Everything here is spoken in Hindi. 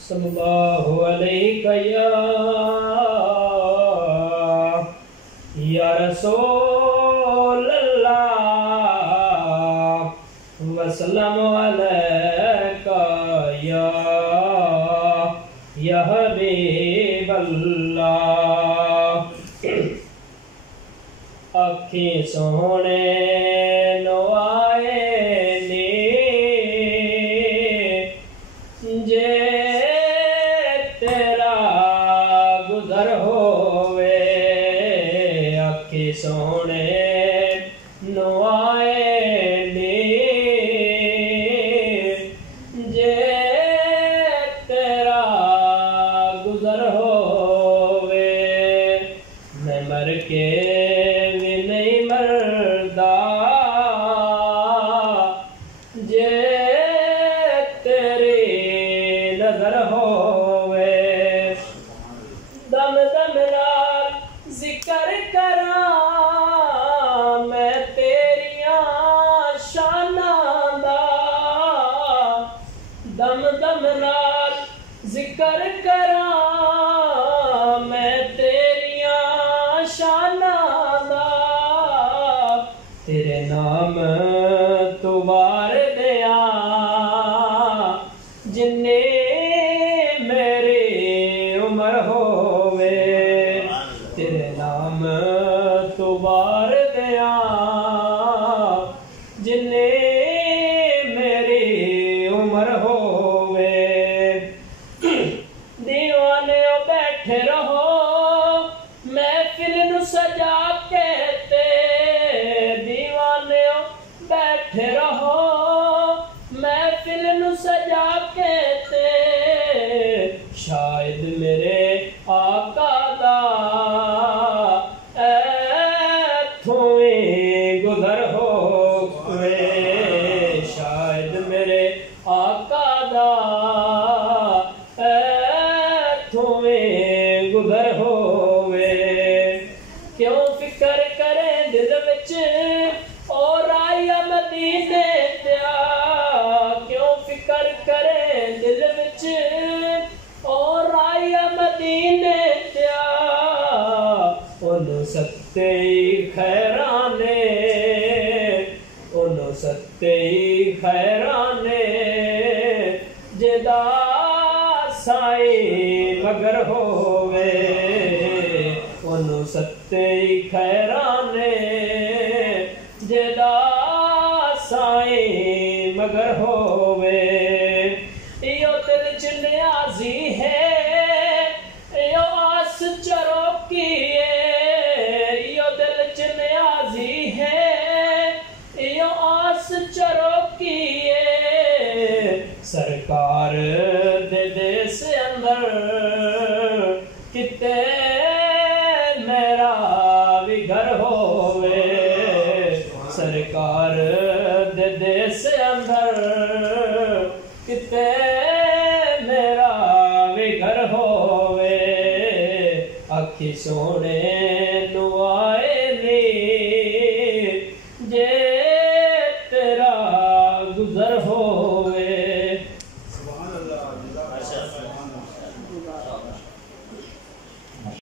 सल्लल्लाहु अलैहि या रसूल अल्लाह वसल्लम अलैका या हबीब अल्लाह। अखी सोहने नो आए नी जे तेरा गुजर होवे, अखी सोहने नो आए नी जे तेरा गुजर होवे। मैं मर के भी नहीं मरदा जे तेरी नजर होवे। दम दम नाल जिक्र करा मैं तेरिया शानां दा, दम दम नाल जिक्र करा मैं तेरिया शानां दा। तेरे नाम तो वार दिया जिन्ने मेरी उम्र होवे, तेरे नाम तो वार दिया जिन्ने मेरी उम्र होवे। दीवाने बैठे रहो महफिल नू सजा के ते, दीवाने बैठे रहो महफिल नू सजा के ते। शायद मेरे आका दा ऐथों ही गुजर होवे, शायद मेरे आका दा ऐथों ही गुजर होवे। क्यों फिकर करे दिल विच और आया मदीने दिया, क्यों फिकर करे दिल विच और आया मदीने दिया। ओनू सत्ते खैराने, ओनू सत्ते खैराने जेदा साई मगर होवे, ओनू सत्ते खैराने जेदा साई मगर होवे। यो दिल च न्याजी है यो आस चरोकी है, यो दिल च न्याजी है यो आस चरोकी है। सरकार दे देश अंदर किते मेरा भी घर होवे, सरकार दे देश अंदर किते मेरा भी घर होवे। अखी सोहनी